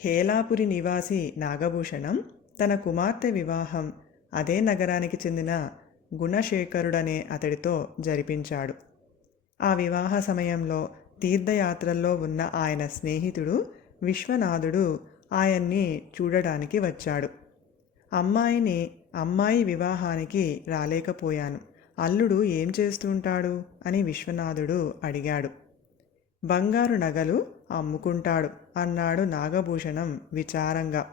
హేలాపురి నివాసి నాగభూషణం తన కుమార్తె వివాహం అదే నగరానికి చెందిన గుణశేఖరుడనే అతడితో జరిపించాడు. ఆ వివాహ సమయంలో తీర్థయాత్రల్లో ఉన్న ఆయన స్నేహితుడు విశ్వనాథుడు ఆయన్ని చూడడానికి వచ్చాడు. అమ్మాయిని అమ్మాయి వివాహానికి రాలేకపోయాను. అల్లుడు ఏం చేస్తుంటాడు అని విశ్వనాథుడు అడిగాడు. బంగారు నగలు అమ్ముకుంటాడు అన్నాడు నాగభూషణం విచారంగా.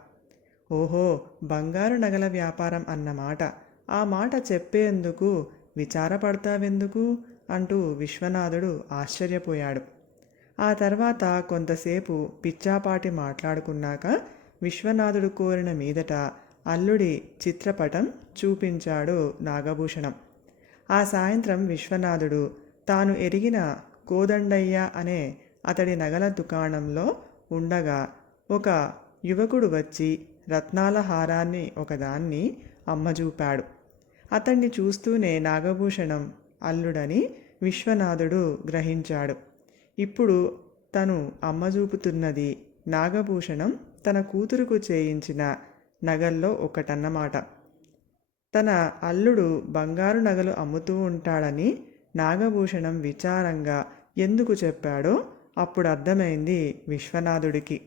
ఓహో బంగారు నగల వ్యాపారం అన్నమాట ఆ మాట చెప్పేందుకు విచారపడతావెందుకు? అంటూ విశ్వనాథుడు ఆశ్చర్యపోయాడు. ఆ తర్వాత కొంతసేపు పిచ్చాపాటి మాట్లాడుకున్నాక విశ్వనాథుడు కోరిన మీదట అల్లుడి చిత్రపటం చూపించాడు నాగభూషణం. ఆ సాయంత్రం విశ్వనాథుడు తాను ఎరిగిన కోదండయ్య అనే అతడి నగల దుకాణంలో ఉండగా ఒక యువకుడు వచ్చి రత్నాల హారాన్ని ఒకదాన్ని అమ్మజూపాడు. అతన్ని చూస్తూనే నాగభూషణం అల్లుడని విశ్వనాథుడు గ్రహించాడు. ఇప్పుడు తను అమ్మజూపుతున్నది నాగభూషణం తన కూతురుకు చేయించిన నగల్లో ఒకటన్నమాట. తన అల్లుడు బంగారు నగలు అమ్ముతూ ఉంటాడని నాగభూషణం విచారంగా ఎందుకు చెప్పాడో అప్పుడు అర్థమైంది విశ్వనాథుడికి.